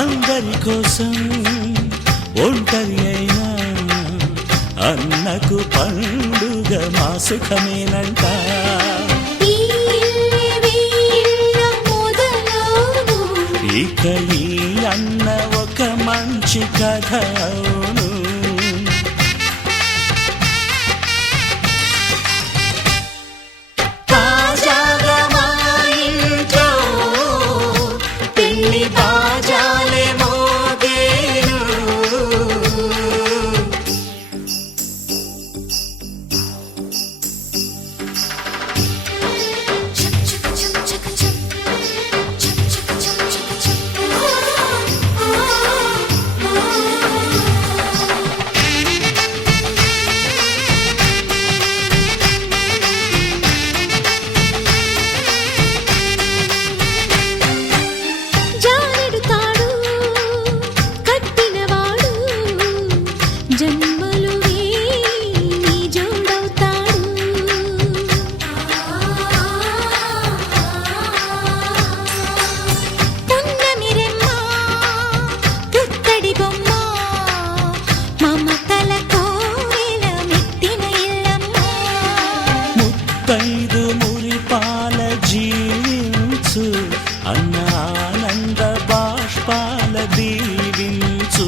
అందరి కోసం ఒంటరి అయినా అన్నకు పండుగ మా సుఖమేనంట. ఇక ఈ అన్న ఒక మంచి కథ అవును. జీవించు అన్న ఆనంద బాష్పాల దీవించు.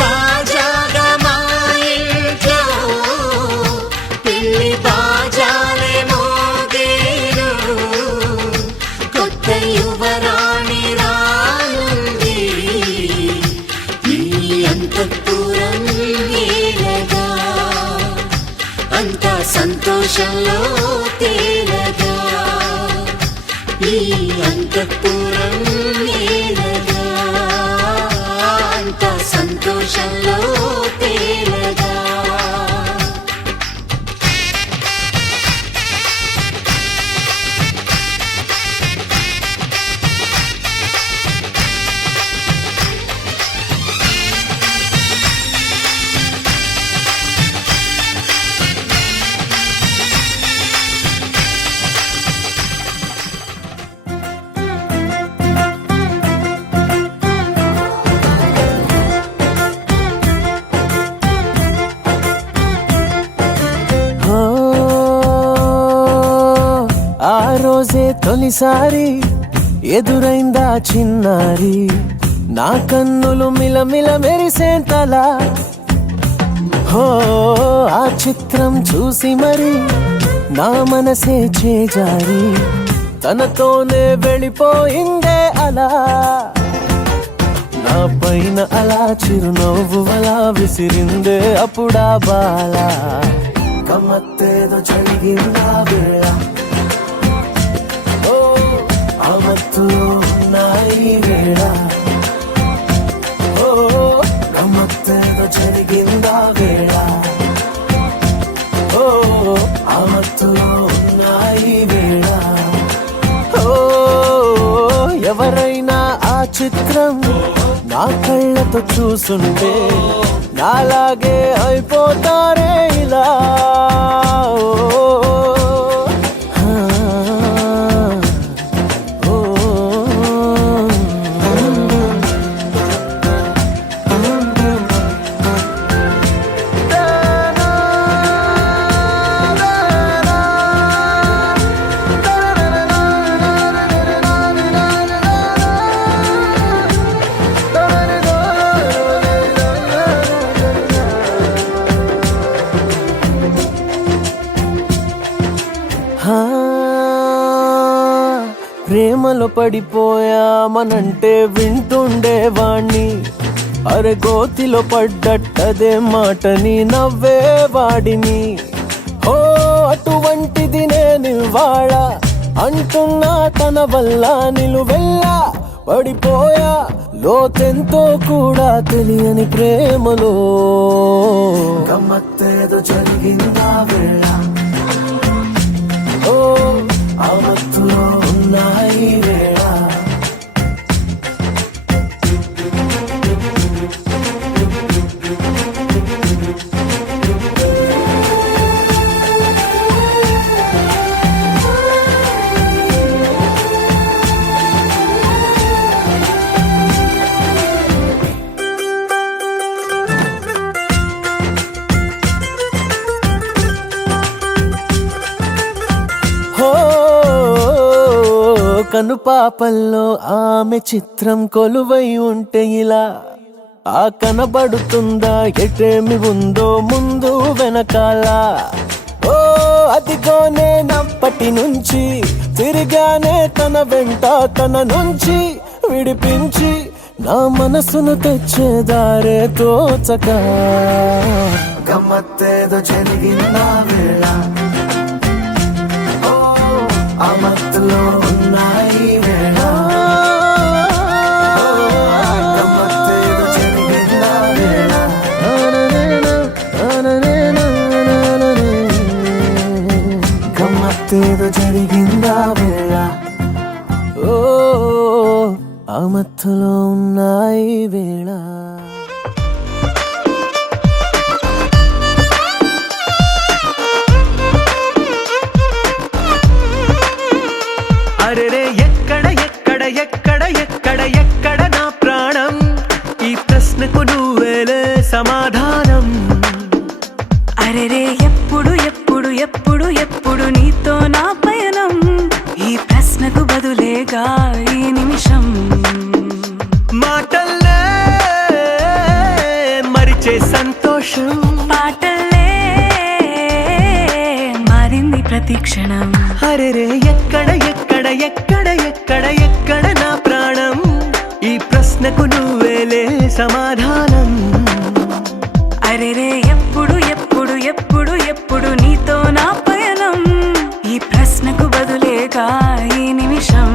తాజాగా మా ఇంట్లో పెళ్లి బాజాలే మోగేను. కొత్త యువరాణి రానుంది ఈ అంతఃపురం ఏలగా. అంతా సంతోషంలో తేలగా ఈ అంతఃపురం ఏలగా. అంతా సంతోషంలో తేలగా. ఆ రోజే తొలిసారి ఎదురైందా చిన్నారి. నా కన్నులు మిలమిల మెరిసేంతలా. హో ఆ చిత్రం చూసి మరి నా మనసే చేజారి తనతోనే వెళ్ళిపోయిందే అలా. నా పైన అలా చిరునవ్వు అలా విసిరిందే అప్పుడా బాల. గమ్మత్తేదో జరిగిందా వేళ. ఆ మత్తులో ఉన్నాయి వేళ. ఓ గమ్మత్తేదో జరిగిందా వేళ. ఓ ఆ మత్తులో ఉన్నాయి వేళ. ఓ ఎవరైనా ఆ చిత్రం నా కళ్ళతో చూసుంటే నాలాగే అయిపోతారే ఇలా. ప్రేమలో పడిపోయామనంటే వింటుండేవాణ్ణి. అరే గోతిలో పడ్డట్టదే మాటని నవ్వేవాడిని. ఓ అటువంటిది నేనివాళ అంటున్నా తన వల్ల నిలువెల్లా పడిపోయా. లోతెంతో కూడా తెలియని ప్రేమలో. గమ్మత్తేదో జరిగిందా వేళ. ఓ ఆ మత్తులో ఉన్నాయి వేళ. కను పాపల్లో ఆమె చిత్రం కొలువై ఉంటే ఇలా ఆ కనబడుతుందా ఎటేమి ఉందో ముందు వెనకాల. ఓ అదిగోనే నప్పటి నుంచి తిరిగానే తన వెంట, తన నుంచి విడిపించి నా మనసును తెచ్చేదారే తోచక. గమ్మత్తేదో జరిగిన వేళ, ఓ ఆ మత్తులో ఉన్నాయి వేళ. గమ్మత్తేదో జరిగిన వేళ, గమ్మత్తేదో జరిగిన వేళ. ఓ ఆ మత్తులో ఉన్నాయి వేళ. అరెరే ఎక్కడ ఎక్కడ ఎక్కడ ఎక్కడ ఎక్కడ నా ప్రాణం, ఈ ప్రశ్నకు నువ్వేలే సమాధానం. అరెరే ఎప్పుడు ఎప్పుడు ఎప్పుడు ఎప్పుడు నీతో నా పయనం, ఈ ప్రశ్నకు బదులేగా ఈ నిమిషం. మాటల్లే మరిచే సంతోషం, పాటల్లే మారింది ప్రతి క్షణం. అరెరే ఎక్కడ ఎక్కడ ఎక్కడ ఎక్కడ ఎక్కడ నా ప్రాణం, ఈ ప్రశ్నకు నువ్వేలే సమాధానం. అరెరే ఎప్పుడు ఎప్పుడు ఎప్పుడు ఎప్పుడు నీతో నా పయనం, ఈ ప్రశ్నకు బదులేగా ఈ నిమిషం.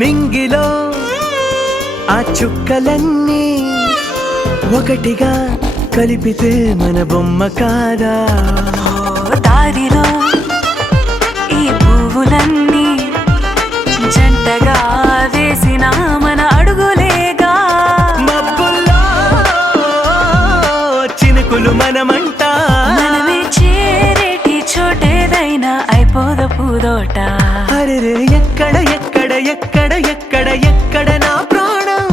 మింగిలో ఆ చుక్కలన్నీ ఒకటిగా కలిపితే మన బొమ్మ కాదా. దారిలో ఈ పువ్వులన్నీ జంటగా వేసిన మన అడుగులేగా. మబ్బుల్లో చినుకులు మనమంట, మనమే చేరేటి చోటేదైనా అయిపోద పూదోట. అరెరే ఎక్కడ ఎక్కడ ఎక్కడ ఎక్కడ ఎక్కడ నా ప్రాణం,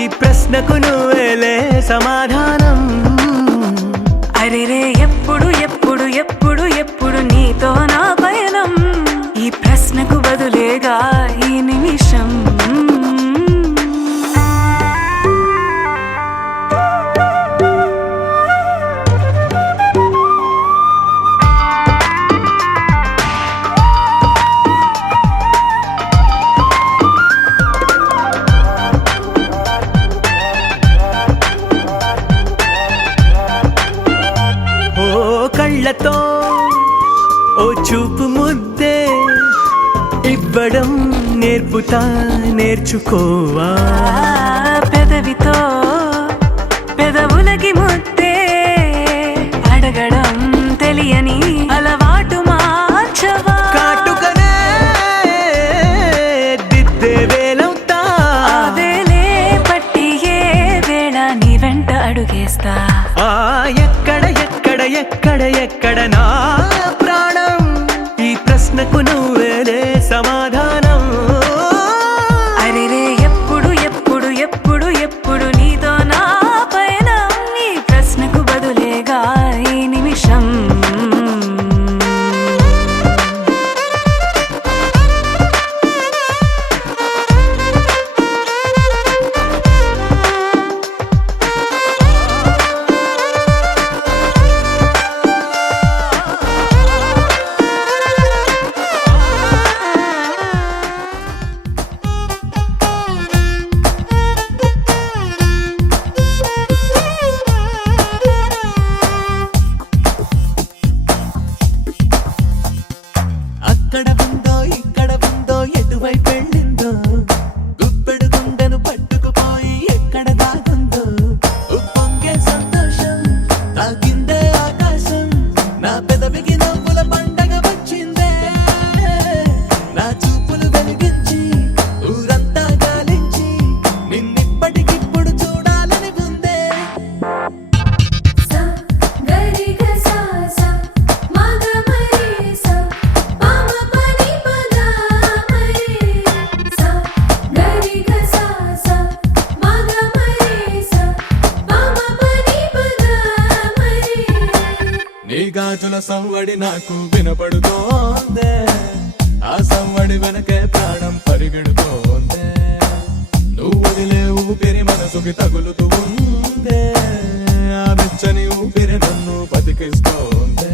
ఈ ప్రశ్నకు నువ్వేలే సమాధానం. అరెరే ఎప్పుడు ఎప్పుడు ఎప్పుడు ఎప్పుడు నీతో నా పయనం, ఈ ప్రశ్నకు బదులేగా ఈ నిమిషం. కళ్ళతో ఓ చూపు ముద్దే ఇవ్వడం నేర్పుతా, నేర్చుకోవా. పెదవితో పెదవులకి ముద్దే అడగడం తెలియని అలవాటు మార్చవా. కాటుకనే దిద్దే వేలవుతా, ఆ వేలే పట్టి ఏ వేళ నీ వెంట అడుగేస్తా. ఎక్కడ ఎక్కడ ఎక్కడ ఎక్కడ నా ప్రాణం, ఈ ప్రశ్నకు నువ్వేలే సమాధానం. అరెరే ఎప్పుడు ఎప్పుడు ఎప్పుడు ఎప్పుడు నీతో నా పయనం, ఈ ప్రశ్నకు బదులేగా ఈ నిమిషం. గాజుల సవ్వడి నాకు వినపడుతోందే, ఆ సవ్వడి వెనకే ప్రాణం పరిగెడుతోందే, నువ్వు వదిలే ఊపిరి మనసుకి తగులుతూ ఉందే, ఆ వెచ్చని ఊపిరి నన్ను బతికిస్తోందే.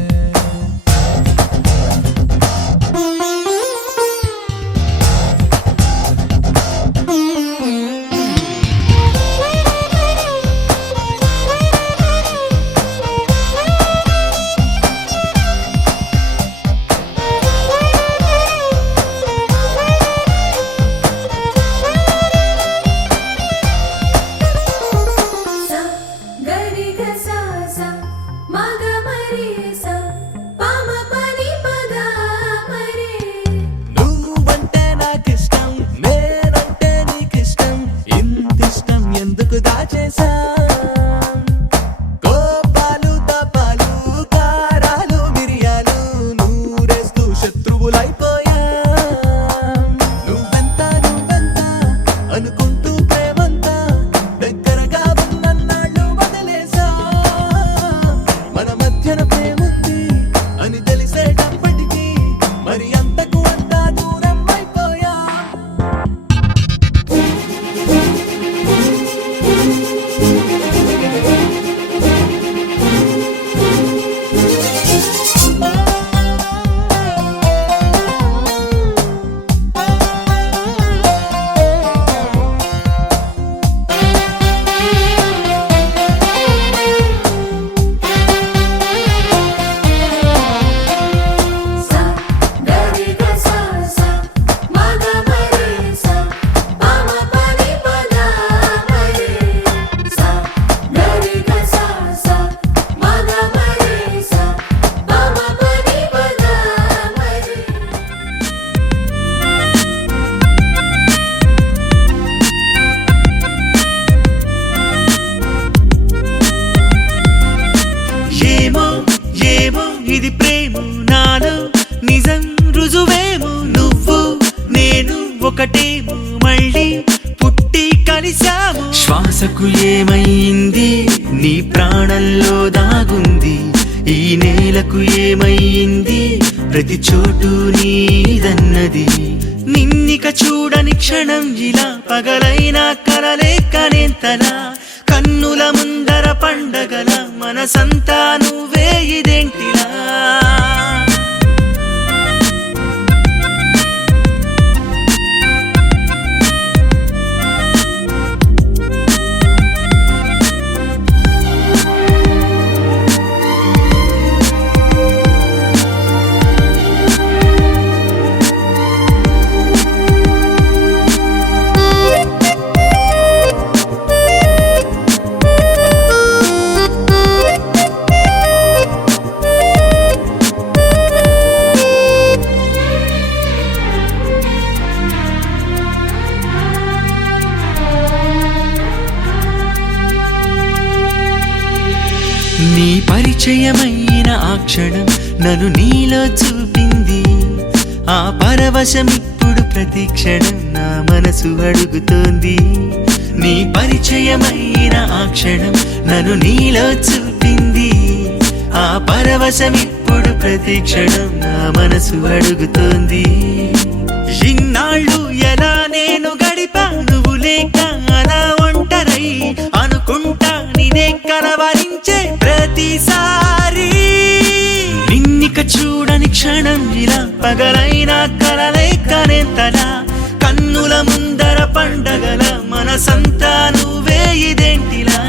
నువ్వంటే నాకిష్టం, నేనంటే నీకిష్టం, ఇంతిష్టం ఎందుకు దాచేసా? కోపాలు తపాలు కారాలు మిరియాలు నూరేస్తూ శత్రువులైపోయా. నువ్వెంత అనుకుంటూ ప్రేమంతా దగ్గరగా ఉన్నన్నాళ్ళు వదిలేసా. మన మధ్యన ప్రేముంది అని తెలిసేటప్పటికీ మరి అంతకు అంతా దూరం అయిపోయా. ఏమో ఏమో ఇది ప్రేమ నాలో నిజం రుజువేమో, నువ్వు నేను ఒకటేమో మళ్ళీ పుట్టి కలిశాము. శ్వాసకు ఏమైంది నీ ప్రాణంలో దాగుంది, ఈ నేలకు ఏమైంది ప్రతి చోటు నీదన్నది. నిన్నిక చూడని క్షణం ఇలా పగలైనా కలలే కనేంతలా, కన్నుల ముందర పండగల మనసంతా నువ్వే ఇదేంటిలా. నీ పరిచయమైన ఆ క్షణం నన్ను నీలో చూపింది, ఆ పరవశం ఇప్పుడు ప్రతి క్షణం నా మనసు అడుగుతోంది. నీ పరిచయమైన ఆ క్షణం నన్ను నీలో చూపింది, ఆ పరవశం ఇప్పుడు ప్రతి క్షణం నా మనసు అడుగుతోంది. ఇన్నాళ్ళు ఎలా నేను గడిపా నువ్వు లేక అలా ఒంటరై, అనుకుంటా నినే కలవరించే ప్రతిసారి. నిన్నిక చూడని క్షణం ఇలా పగలైనా కలలే కనేంతలా, కన్నుల ముందర పండగల మనసంతా నువ్వే ఇదేంటిలా.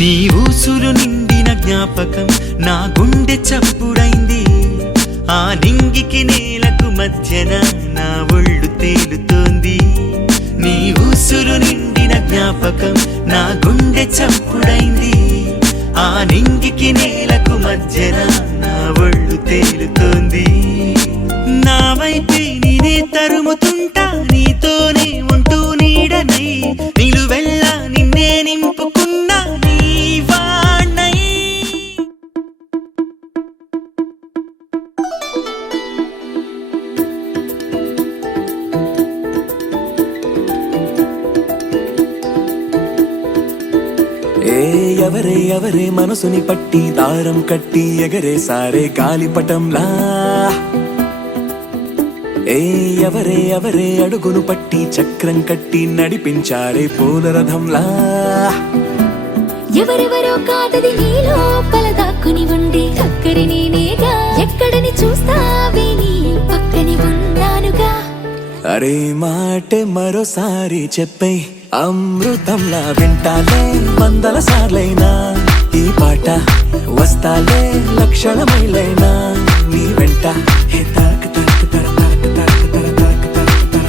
నీ ఊసులు నిండిన జ్ఞాపకం నా గుండె చప్పుడైంది, ఆ నింగికి నేలకు మధ్యన నా ఒళ్ళు తేలుతోంది. నీ ఊసులు నిండిన జ్ఞాపకం నా గుండె చప్పుడైంది. ఆ నింగికి నేలకు మధ్యన నా ఒళ్ళు తేలుతోంది. నా వైపే నేనే తరుముతుంటా, నీతోనే ఉంటూ నీడనై నిలువెల్లా నిన్నే నింపుకున్నా నీ వాణ్ణై. ఎవరే ఎవరే మనసుని పట్టి దారం కట్టి ఎగరే సారే గాలిపటంలా. ఎవరే ఎవరే అడుగును పట్టి చక్రం కట్టి నడిపించారే పూలరథంలా. ఎవరెవరో కాదది నీ లోపల దాక్కుని ఉండే అక్కడి నేనేగా. ఎక్కడని చూస్తావే నీ పక్కని ఉన్నానుగా. అరే మాటే మరోసారి చెప్పే అమృతంలా వింటాలే వందల సార్లైనా ఈ పాట. వస్తాలే లక్షల మైలైనా నీ వెంట. హే తరక తరక తర తరక తరక తర తరక తరక తర.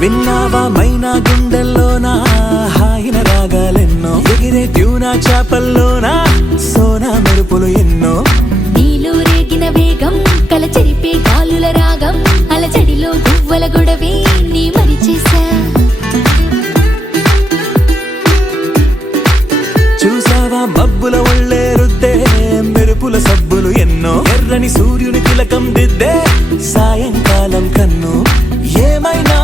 విన్నావా మైనా గుండెల్లోనా హాయిన రాగాలెన్నో. ఎగిరే ట్యూనా చేపల్లోనా సోనా మెరుపులు ఎన్నో. నీలో రేగిన వేగం కల చెరిపే గాలుల రాగం. అలజడిలో గువ్వల గొడవే నీ మరిచేసా. చూసావా మబ్బుల ఒళ్ళే రుద్దే మెరుపుల సబ్బులు ఎన్నో. ఎర్రని సూర్యుని తిలకం దిద్దే సాయంకాలం కన్ను. ఏమైనా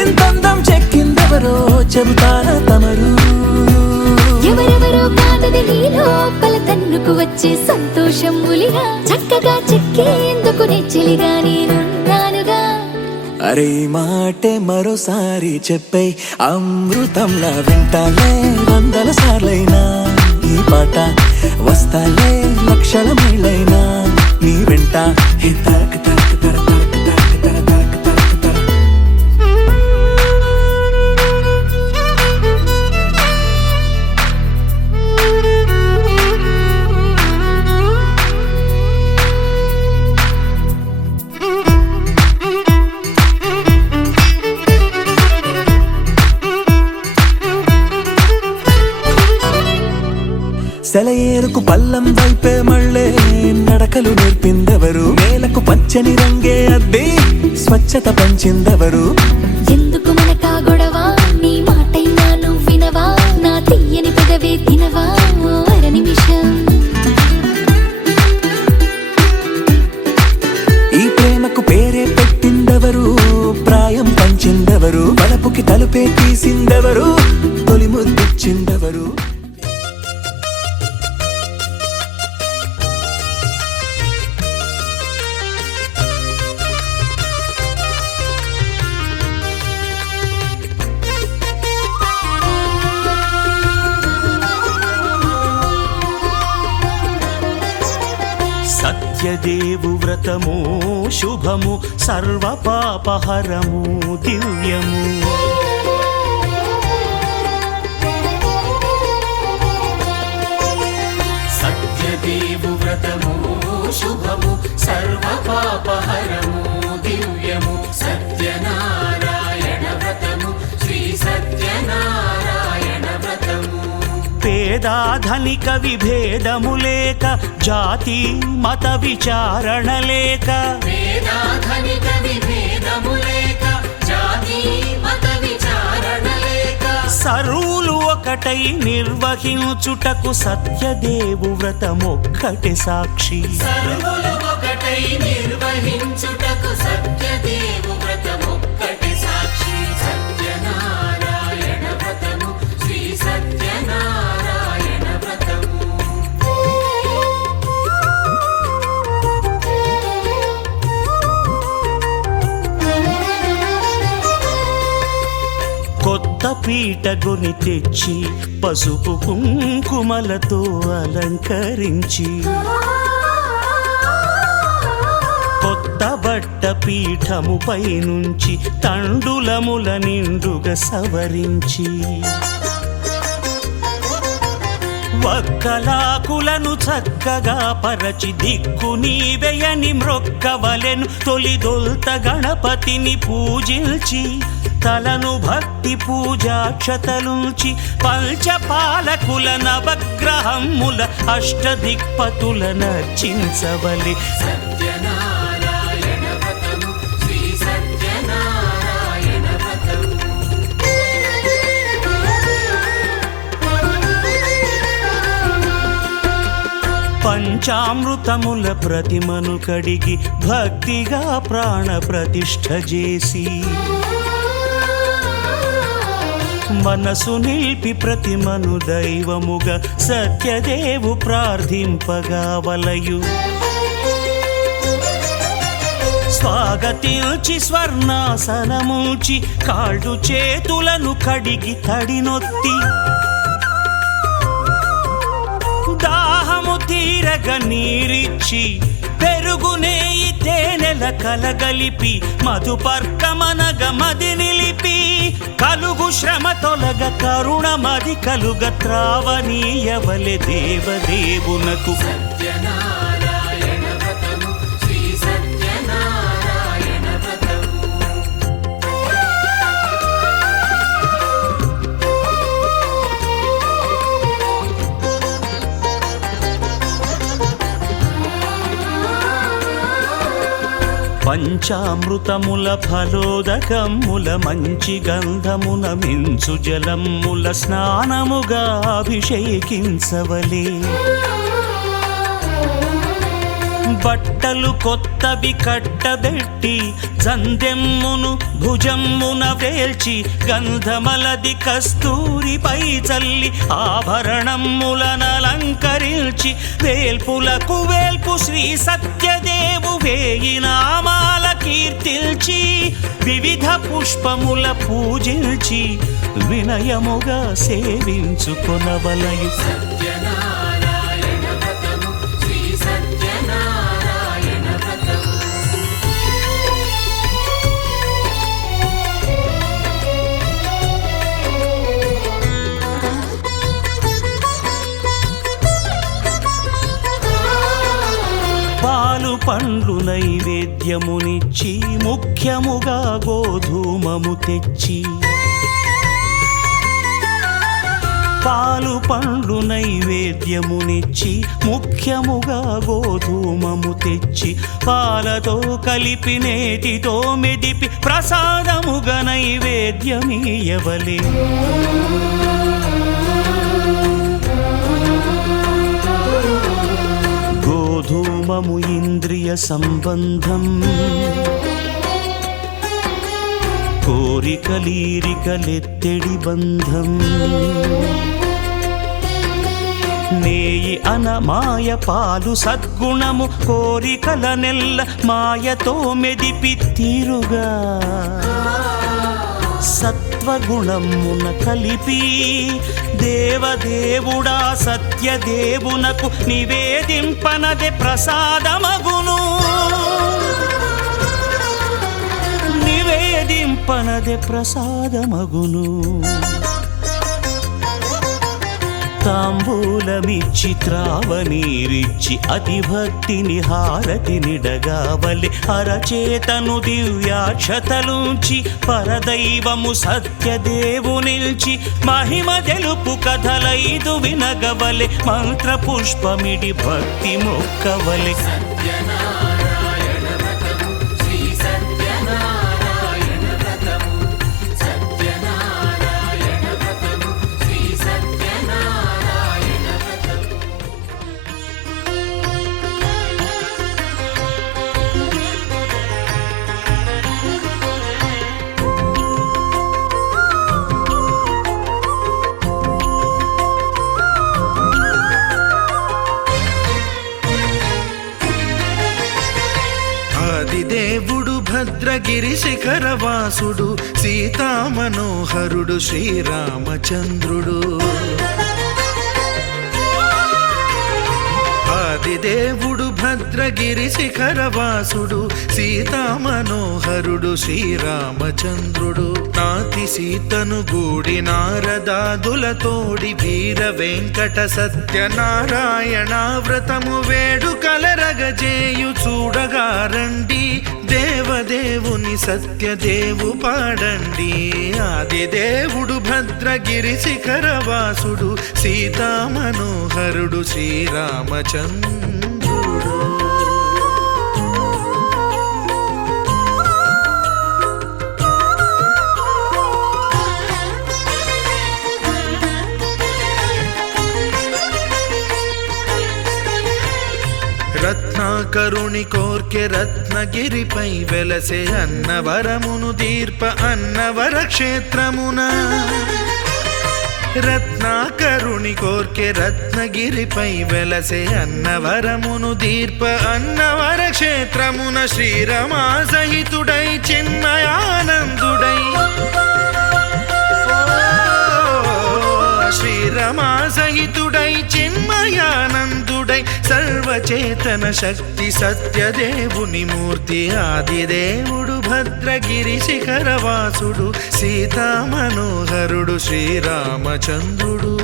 ఎంతందం చెక్కిందెవరో చెబుతారా తమరు. ఎవరెవరో కాదది నీ లోపల తన్నుకు వచ్చే సంతోషం ములిగా. చక్కగా చెక్కేందుకు నెచ్చిలిగా నేనున్నానుగా. అరే మాటే మరోసారి చెప్పే అమృతంలా వింటాలే వందల సార్లైనా ఈ పాట. వస్తాలే లక్షల మైలైనా నీ వెంట. హే తరక తరక తర తరక తరక తర తరక తరక తర. సెలయేరుకు పల్లం వైపే మళ్ళే నడకలు నేర్పిందెవరు. నేలకు పచ్చని రంగే అద్ది స్వచ్ఛత పంచిందెవరు. ఎందుకు మనకా గొడవ నీ మాటైనా నువ్వు వినవా. నా తీయని పెదవే తినవా ఓ అర నిమిషం. ఈ ప్రేమకు పేరే పెట్టిందెవరు, ప్రాయం పంచిందెవరు. బలపుకి తలుపే తీసిందెవరు, తొలి ముద్దిచ్చిందెవరు. సత్యదేవు వ్రతము శుభము సర్వ పాపహరము దివ్యము. సత్యదేవు వ్రతము శుభము సర్వ పాపహరము దివ్యము. సత్యనారాయణ వ్రతము శ్రీ సత్యనారాయణ వ్రతము. పేదాధనిక విభేదము లేక జాతి మత విచారణ లేక. పేదాధనిక విభేదము లేక జాతి మత విచారణ లేక. సర్వులు ఒకటై నిర్వహించుటకు సత్యదేవు వ్రతమొక్కటే సాక్షి. సర్వులు ఒకటై నిర్వహించుటకు సత్యదేవు వ్రతమొక్కటే సాక్షి. సత్యనారాయణ వ్రతము శ్రీ సత్యనారాయణ వ్రతము. కొత్త పీట పిట్టగొని తెచ్చి పసుపు కుంకుమలతో అలంకరించి కొత్త బట్ట పీఠముపై నుంచి తండులముల నిండుగా సవరించి వక్కలాకులను చక్కగా పరచి దిక్కు నీవెయని మ్రొక్కవలెను తొలిదొల్త గణపతిని పూజించి తలను భక్తి పూజాక్షతలుంచి పంచపాలకుల నవగ్రహముల అష్టదిక్పతుల నర్చించవలె పంచామృతముల ప్రతిమను కడిగి భక్తిగా ప్రాణ ప్రతిష్ఠ చేసి మనసు నిలిపి ప్రతిమను దైవముగా సత్యదేవు ప్రార్థింపగా వలయు స్వాగతించి స్వర్ణాసనముంచి కాళ్ళు చేతులను కడిగి తడినొత్తి దాహము తీరగ నీరిచ్చి పెరుగు నేయి తేనెల కలగలిపి మధుపర్కమనగ మది నిలిపి కలుగు శ్రమ తొలగ కరుణ మది కలుగ త్రావనీయవలె దేవదేవునకు పంచామృతముల ఫలోదకముల మంచి గంధమున మించు జలముల స్నానముగా అభిషేకించవలే బట్టలు కొత్తవి కట్టబెట్టి జందెమ్మును భుజమ్మున వేల్చి గంధమలది కస్తూరిపై చల్లి ఆభరణములనలంకరించి వేల్పులకు వేల్పు శ్రీ సత్యదేవు వేయి నామాల కీర్తిల్చి వివిధ పుష్పముల పూజించి వినయముగా సేవించుకొనవలయు పాలు పండ్లు నైవేద్యమునిచ్చి ముఖ్యముగా గోధూమము తెచ్చి పాలు పండ్లు నైవేద్యమునిచ్చి ముఖ్యముగా గోధూమము తెచ్చి పాలతో కలిపి నేతితో మెదిపి ప్రసాదముగా నైవేద్యమీయవలే గోధూమము ఇంద్రియ సంబంధం కోరికలీరికలెత్తెడి బంధం నేయి అనమాయ పాలు సద్గుణము కోరికల నెల్ల మాయతో మెదిపి తీరుగా సత్వగుణమున కలిపి దేవదేవుడా సత్యదేవునకు నివేదింపనదే ప్రసాదమగును నివేదింపనదే ప్రసాదమగును తాంబూలమిచ్చి త్రావనీరిచ్చి అతిభక్తిని హారతినిడగావలె అరచేతను దివ్యాక్షతలుంచి పరదైవము సత్యదేవునిల్చి మహిమ తెలుపు కథలైదు వినగవలె మంత్ర పుష్పమిడి భక్తి మొక్కవలె భద్రగిరి శిఖరవాసుడు సీతామనోహరుడు శ్రీరామచంద్రుడు ఆదిదేవుడు భద్రగిరి శిఖరవాసుడు సీతామనోహరుడు శ్రీరామచంద్రుడు నాతి సీతను గూడి నారదాదులతోడి వీర వెంకట సత్యనారాయణ వ్రతము వేడుకలరగజేయు చూడగారండి దేవదేవుని సత్యదేవు పాడండి ఆదిదేవుడు భద్రగిరి శిఖరవాసుడు సీతామనోహరుడు శ్రీరామచంద్రుడు రత్నాకరుని కోర్కె రత్నగిరిపై వెలసే అన్నవరమును దీర్ప అన్నవర క్షేత్రమున రత్నాకరుని కోర్కె రత్నగిరిపై వెలసే అన్నవరమును దీర్ప అన్నవర క్షేత్రమున శ్రీరమా సహితుడై చిన్మయానందుడై శ్రీరమా సహితుడై చిన్మయానందుడై సర్వచేతన శక్తి సత్యదేవుని మూర్తి ఆదిదేవుడు భద్రగిరి శిఖరవాసుడు సీతామనోహరుడు శ్రీరామచంద్రుడు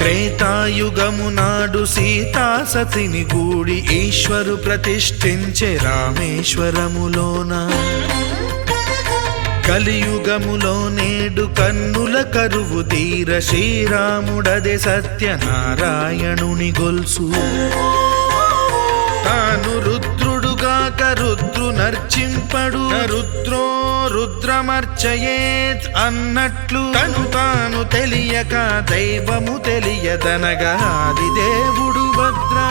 త్రేతాయుగము నాడు సీతా సతిని గూడి ఈశ్వరు ప్రతిష్ఠించే రామేశ్వరములోన కలియుగములో నేడు కన్నుల కరువు తీర శ్రీరాముడదే సత్యనారాయణుని గొల్సు తాను రుద్రుడుగాక రుద్రు నర్చింపడు రుద్రో రుద్రమర్చయేత్ అన్నట్లు తను తాను తెలియక దైవము తెలియదనగా ఆదిదేవుడు భద్రా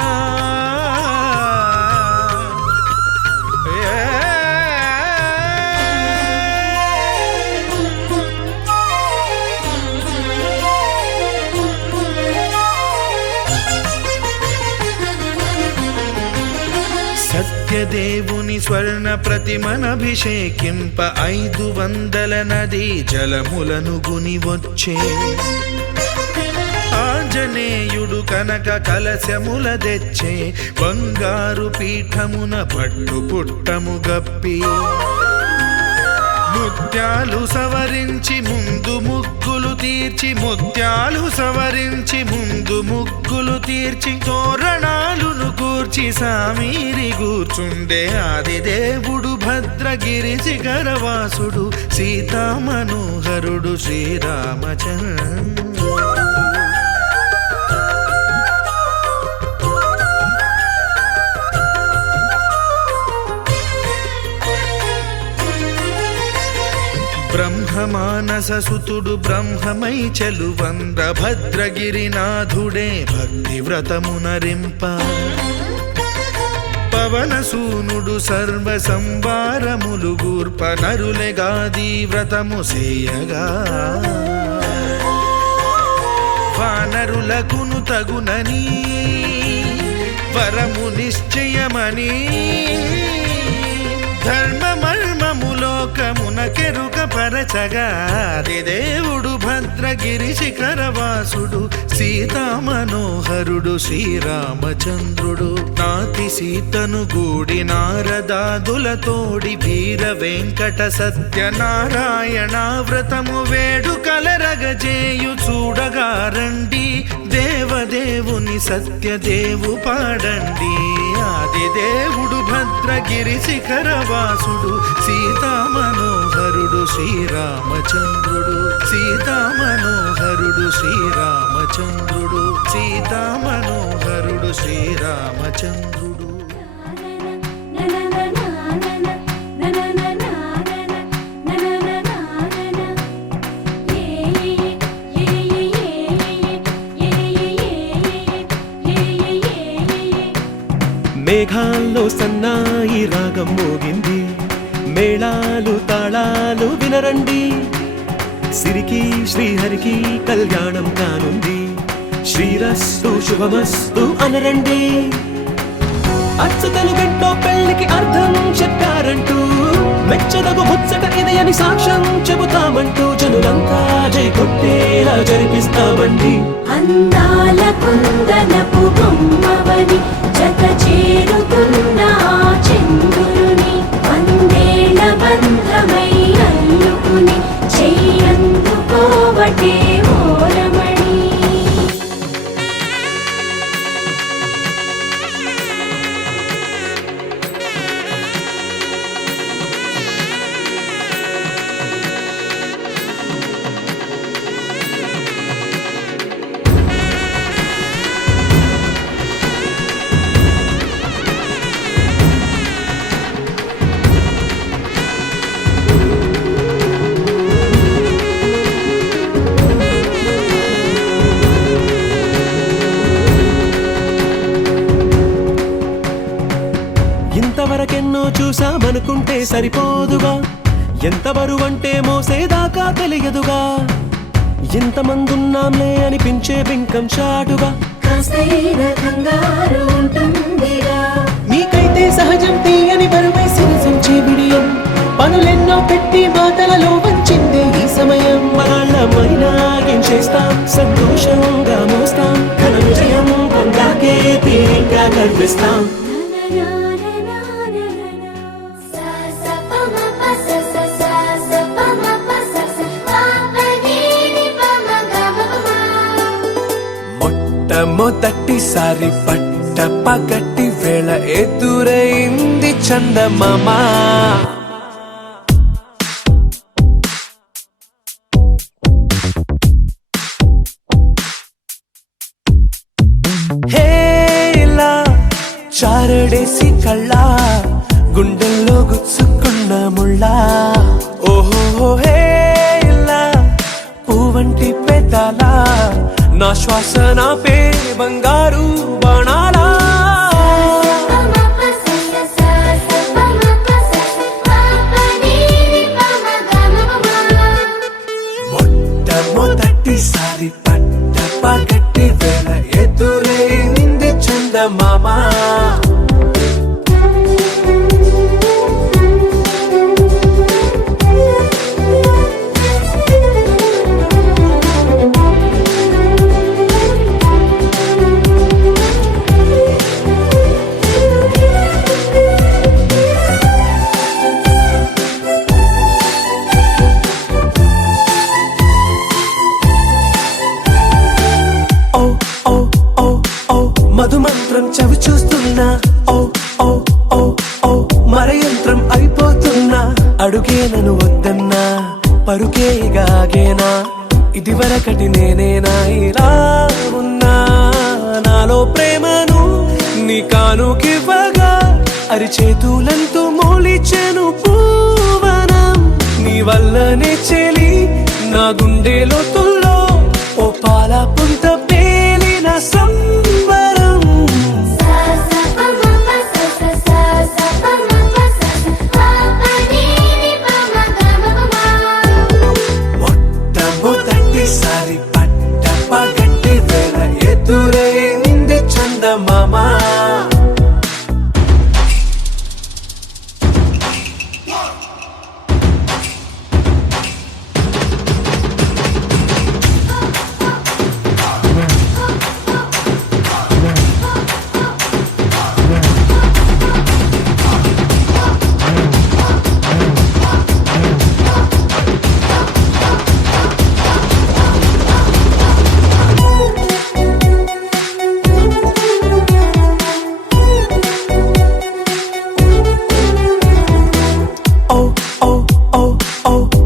సత్యదేవుని స్వర్ణ ప్రతిమనభిషేకింప 500 నదీ జలములను గుని వచ్చే ఆంజనేయుడు కనక కలశముల తెచ్చే బంగారు పీఠమున పట్టు పుట్టము గప్పి ముత్యాలు సవరించి ముందు ముగ్గులు తీర్చి ముత్యాలు సవరించి ముందు ముగ్గులు తీర్చి తోరణాలును కూర్చి సామీరి కూర్చుండే ఆదిదేవుడు భద్రగిరి శిఖరవాసుడు సీతామనోహరుడు శ్రీరామచంద్రుడు బ్రహ్మమానససుతుడు బ్రహ్మమై చెలువంద భద్రగిరినాథుడే భక్తి వ్రతమునరింప పవనసూనుడు సర్వ సంవారములు గూర్ప నరులెగాది వ్రతము సేయగా వానరులకును తగునని వరము నిశ్చయమని ధర్మమర్మములోకమున కెరుక పరచగా ఆదిదేవుడు భద్రగిరి శిఖరవాసుడు సీతామనోహరుడు శ్రీరామచంద్రుడు నాతి సీతను గూడి నారదాదులతోడి వీర వెంకట సత్యనారాయణ వ్రతము వేడుకలరగజేయు చూడగారండి దేవదేవుని సత్యదేవు పాడండి ఆదిదేవుడు భద్రగిరి శిఖరవాసుడు సీతామనోహరుడు శ్రీరామచంద్రుడు సీతామనోహరుడు శ్రీరామచంద్రుడు సీతామనోహరుడు శ్రీరామచంద్రుడు మేఘాల్లో సన్నాయి రాగం మోగింది మేళాలు తాళాలు వినరండి సిరికి శ్రీహరికి కళ్యాణం కానుంది, శ్రీరస్తు శుభమస్తు అనరండి. అచ్చ తెలుగింటో పెళ్లికి అర్థం చెప్పారంటూ, మెచ్చదగు ముచ్చట ఇది అని సాక్ష్యం చెబుతామంటూ, జనులంతా జై కొట్టేలా జరిపిస్తామండి. అందాల కుందనపు బొమ్మవని జత చేరుతున్న ఆ చంద్రుని, వందేళ్ల బంధమై అల్లుకుని చెయ్యందుకోవటే ఓరమణి. ఇంతవరకెన్నో చూసామనుకుంటే సరిపోదుగా, ఎంత బరువంటే మోసేదాకా తెలియదుగా, ఇంతమందున్నాంలే అనిపించే బింకం చాటుగా. కాస్తైన కంగారు ఉంటుందిగా, మీకైతే సహజం తీయని బరువే సిరసించే విడియం, పనులెన్నో పెట్టి మాటలలో వంచిందే ఈ సమయం. వాళ్ళమైనా ఏం చేస్తాం, సంతోషంగా మోస్తాం, ఘన విజయం పొందాకే తీరిగ్గా కనిపిస్తాం. మొట్టమొదటిసారి పట్ట పగటి వేళ ఎదురైంది చందమామ. హేలా చారడేసి కళ్ళ గుండెల్లో గుచ్చుకున్న ముళ్ళ. ఓహో హేలా పువ్వంటి పెదాల నా శ్వాస నాపే బంగారు బాణాలా. మొట్టమొదటిసారి పట్ట పగటి వేళ ఎదురైంది చందమామ. మధుమంత్రం చవి చూస్తున్నా, ఓ ఓ ఓ ఓ మరయంత్రం అయిపోతున్నా, అడుగే నన్ను వద్దన్నా పరుకేగాగేనా, ఇది వరకటి నేనేనా ఇలా ఉన్నా. నాలో ప్రేమను నీ కానుకివ్వగా అరిచేతులంటూ మోలిచెను పూవనం, నీ వల్లనే చెలి నా గుండెలో తుల్లో ఓ పాల పుంత పేలిన సంబరం. మొట్టమొదటిసారి పట్ట పగటి వేళ ఎదురైంది చందమామ.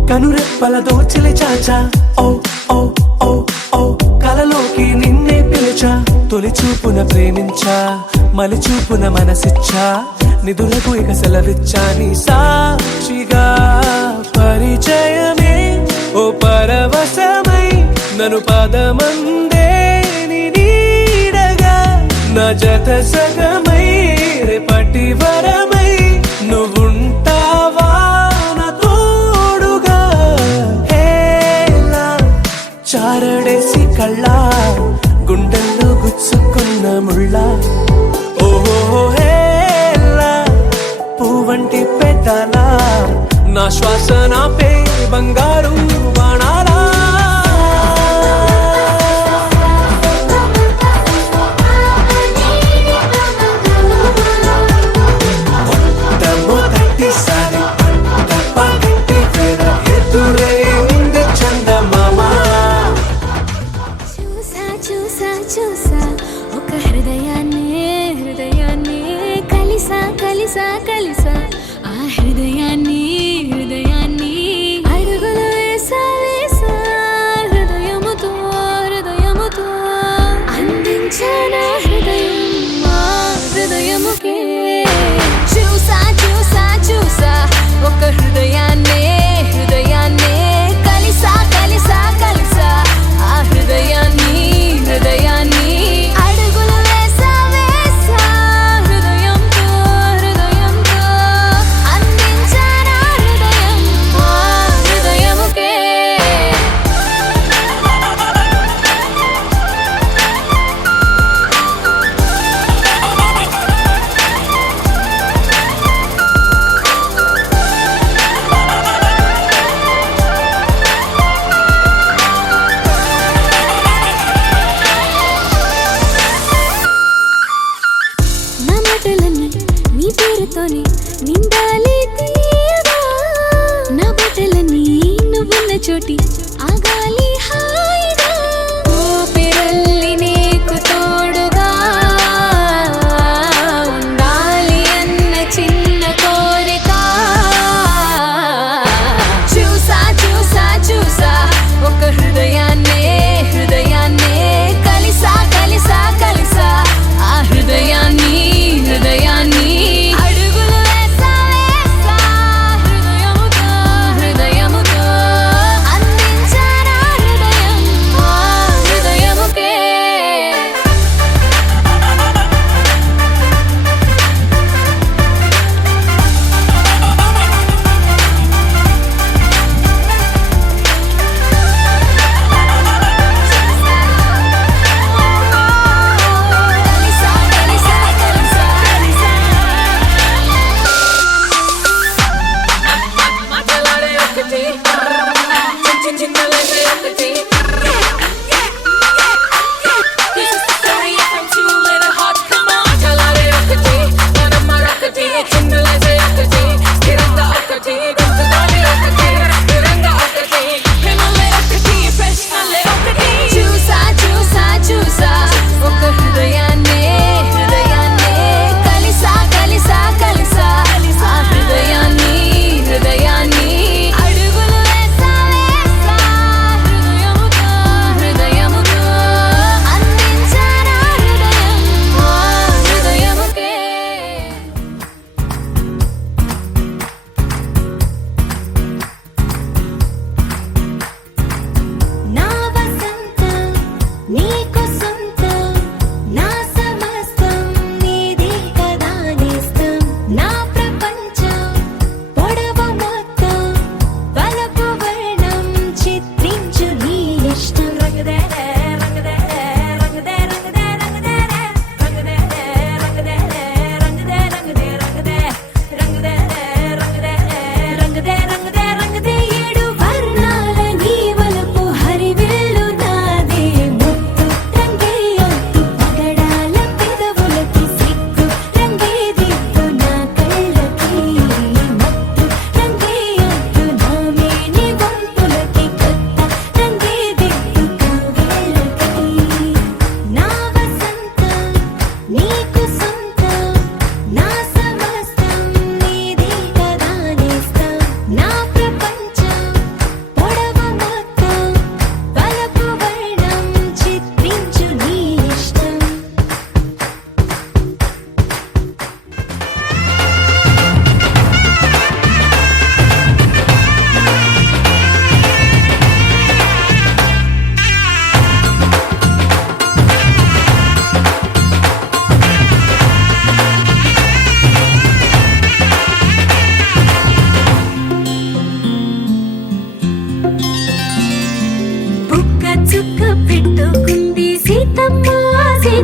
కనురెప్పల దోచలే చాచా, ఓ ఓ ఓ ఓ కలలోకి నిన్నే పిలిచా, తొలి చూపున ప్రేమించా, మలి చూపున మనసిచ్చా, నిదులకు ఇక సెలవిచ్చా, నీ సాక్షిగా పరిచయమే ఓ పరవశమై నన్ను పదమందే నీ నీడగా, నా జత సగమై రేపటి వరమై నువ్వుంటావా నా తోడుగా. హే కళ్ళ గుండెల్లో గుచ్చుకున్న ముళ్ళ ఓహో హేలా పువ్వంటి పెదాల నా శ్వాస నాపే బంగారు బాణాలా చూసా చూసా చూసా ఒక హృదయాన్ని కలిసా కలిసా కలిసా ఆ హృదయాన్ని అడుగులు వేసా వేసా హృదయముతో అందించానా హృదయం మా హృదయముకే చూసా చూసా చూసా ఒక హృదయాన్నే కలిసా కలిసా కలిసా ఆ హృదయాన్ని అడుగులు వేసా వేసా హృదయంతో అందించానా హృదయం ఆ హృదయముకే నా మాటలన్నీ నీ పేరుతోనే నిండాలి తీయగా నా బట్టలన్నీ నువ్వున్న చోటి ఆగాలి హాయిగా ఊపిరల్లి నీకు తోడుగా ఉండాలి అన్న చిన్న కోరిక చూసా చూసా చూసా ఒక హృదయాన్నే కలిసా కలిసా కలిసా ఆ హృదయాన్ని అడుగులు వేసా వేసా హృదయముతో అందించానా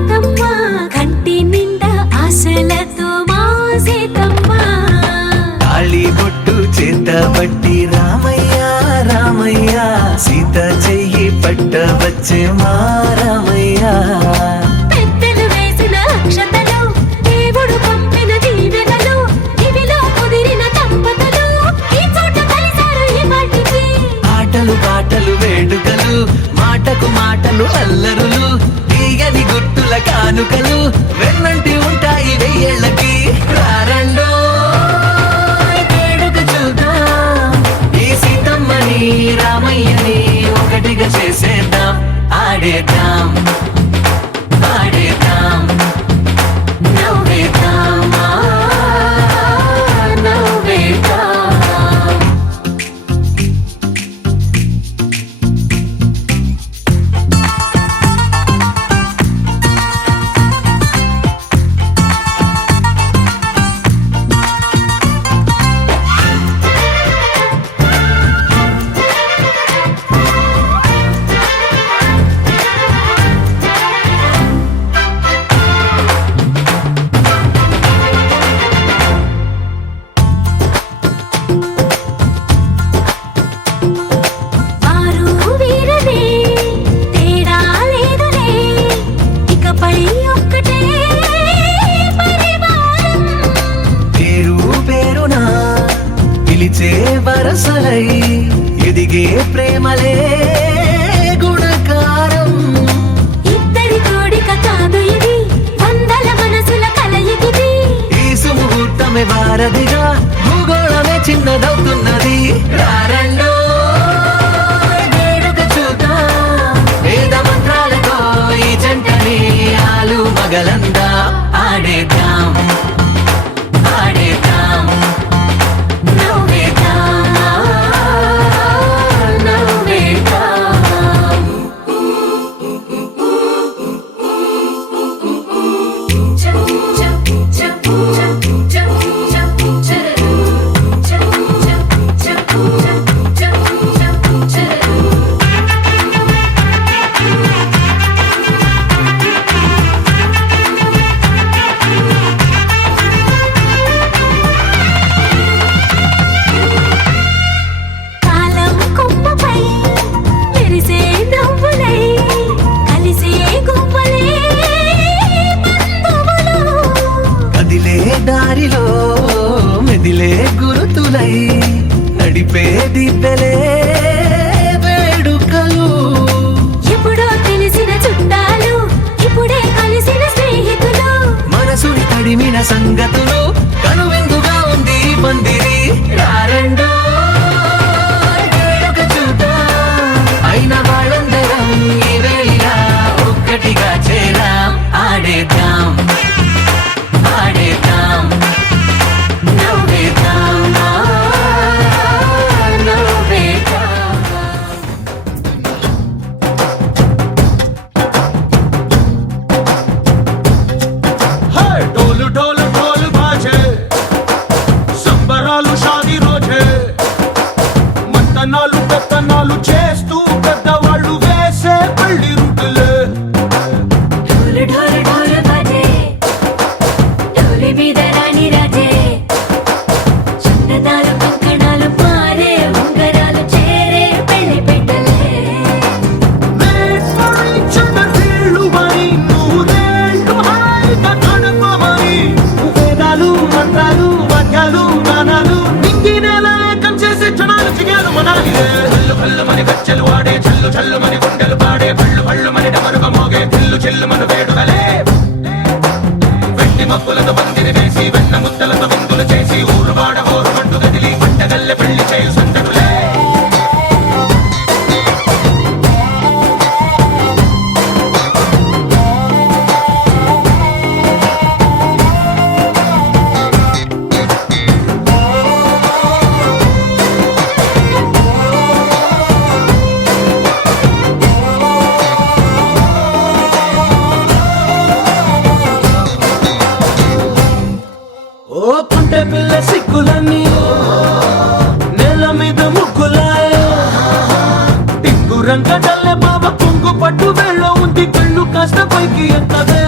సీతమ్మ కంటి నిండా ఆశలతో మా సీతమ్మ తాళి బొట్టు చేత పట్టి రామయ్య రామయ్య సీత చెయ్యి పట్ట వచ్చే మా రామయ్య పెద్దలు వేసిన అక్షతలు దేవుడు పంపిన దీవెనలు ఇవిలో కుదిరిన దంపతులు ఈ చోట కలిసారు ఈ పాటికి ఆటలు పాటలు వేడుకలు మాటకు మాటలు అల్లరులు తీయని గుర్తుల కానుకలు వెన్నంటి ఉంటాయి వెయ్యేళ్ళకి రారండో వేడుక చూద్దాం ఈ సీతమ్మని రామయ్యని ఒకటిగా చేసేద్దాం ఆడేద్దాం పాడేద్దాం నవ్వేద్దాం నవ్వేద్దాం వారు వీరనే తేడా లేదులే ఇకపై ఒక్కటే పరివారం పేరు పేరునా పిలిచే వరసలై ఎదిగే ప్రేమలే గుణకారం ఇద్దరి కోడిక కాదు ఇది వందల మనసుల కలయికిది ఈ సుముహూర్తమే వారధిగా భూగోళమే చిన్నదవుతున్నది రారండో వేడుక చూద్దాం వేద మంత్రాలతో ఈ జంటని ఆలు మగలందా ఆడేద్దాం ఆడేద్దాం నవ్వేద్దాం నవ్వేద్దాం కాలం కొమ్మపై మెరిసే నవ్వులై కలిసే గువ్వలే బంధువులు కదిలే దారిలో మెదిలే గురుతులై నడిపే దిబ్బెలే వేడుకలు ఎప్పుడో తెలిసిన చుట్టాలు ఇప్పుడే కలిసిన స్నేహితులు మనసుని తడిమిన సంగతులు కనువిందుగా ఉంది ఈ పందిరి రారండో వేడుక చూద్దాం అయిన వాళ్ళందరం ఈ వేళ ఒక్కటిగా చేరాం ఆడేద్దాం ఆడేద్దాం నవ్వేద్దాం నవ్వేద్దాం ढोल ढोल ढोल बाजे సంబరాలు షాదీ రోజే మంతనాలు పెత్తనాలు చేస్తూ పెద్దవాళ్ళు వేసే పెళ్లి రుటులే ढोल ढोल ढोल बाजे ढोली మీద రాణి రాజే చిన్నదాలు కంకణాలు మారే ఉంగరాలు చేరే పెళ్లి పెట్టలే వీళ్ళు మరి నూరేళ్ళు హాయిగా గడపమని వేదాలు మంత్రాలు వాక్యాలు గానాలు నింగి నేల ఏకం చేసే క్షణాలు చిగాలు మనాలి హల్లు హల్లు మని గజ్జలు వాడే చల్లు చల్లు మని గుండెలు పాడే పళ్ళు పళ్ళు మని డమరుగ మోగే చిల్లు చిల్లు మన వేడుకలే వెండి మబ్బులతో పందిరి వేసి వెన్న ముద్దలతో విందులు చేసి ఊరు వాడ హోరు మంటు గదిలి పంటగల్లె పెళ్లి చేయు సందడులే పుట్టే పిల్ల సిక్కులన్నీ నేల మీద ముగ్గులాయ టింగు రంగ డల్లె బాబ కొంగు పట్టు వెళ్ళ ఉంది కళ్ళు కాస్త పైకి ఎత్తదే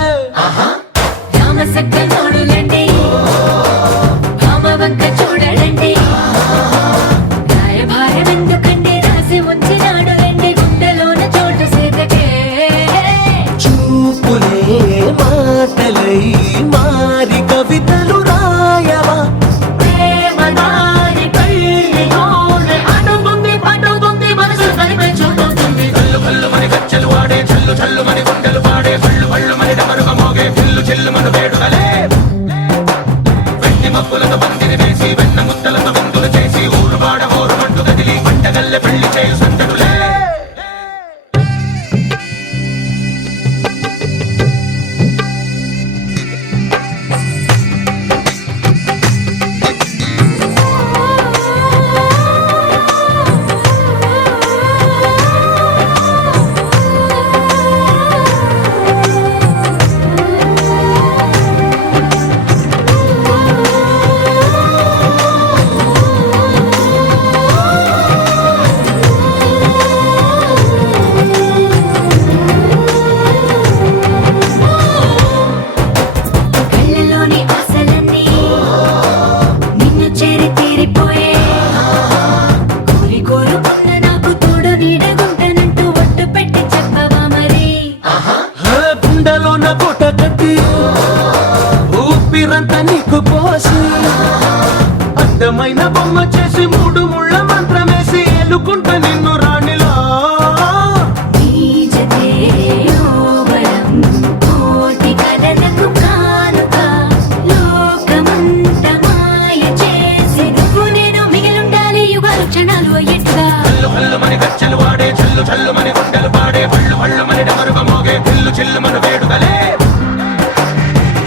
నేనేగా హల్లు హల్లు మని గజ్జలు వాడే చల్లు చల్లు మని గుండెలు పాడే పళ్ళు పళ్ళు మని డమరుగ మోగే పిల్లు చిల్లు మన వేడుకలే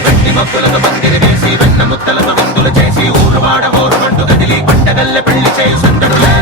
వెట్టి మక్కులతో పందిరి వేసి వెన్న ముద్దలతో విందులు చేసి ఊరు వాడ ఊరు మంటు కదిలి పంటగల్లె పెళ్లి చేయు సందడులే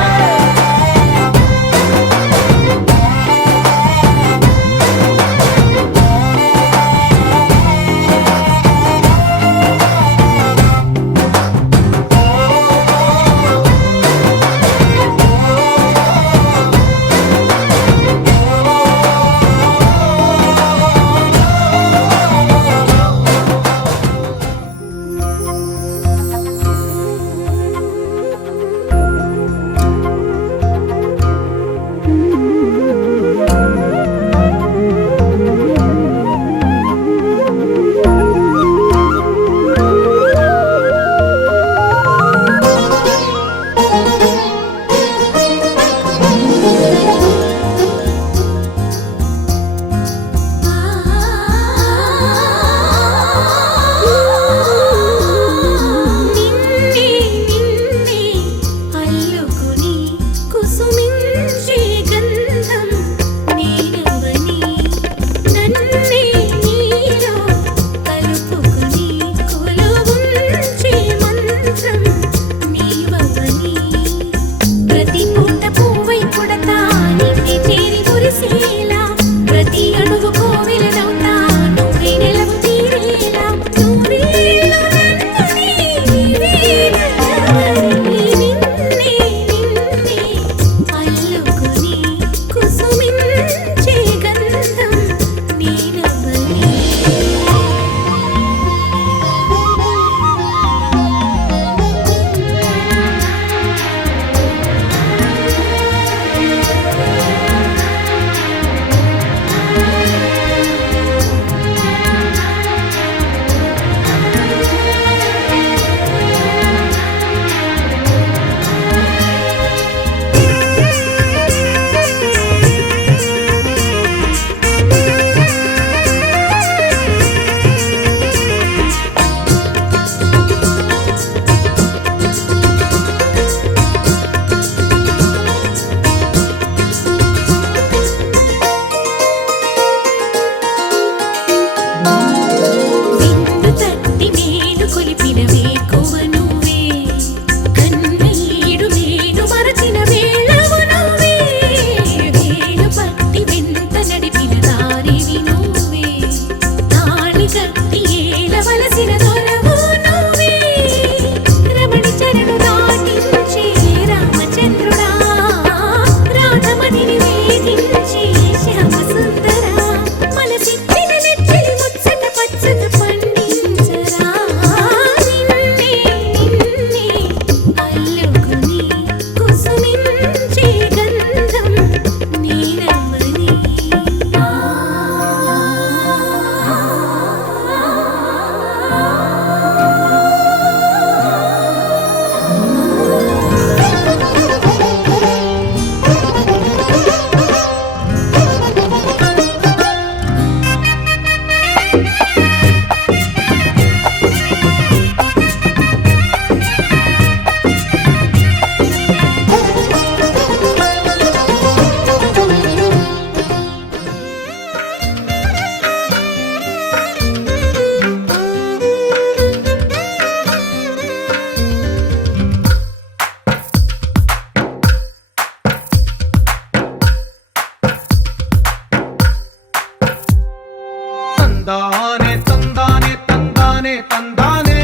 తందానే తందానే తందానే తందానే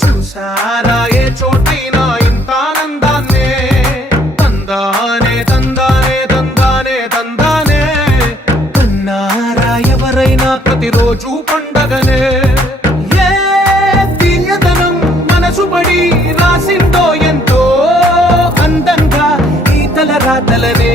చూసారా ఏ చోటైనా ఇంత ఆనందాన్నే తందానే తందానే తందానే తందానే కన్నారా ఎవరైనా ప్రతిరోజు పండగనే ఏ తీయదనం మనసు పడి రాసిందో ఎంతో అందంగా ఈ తల రాతలనే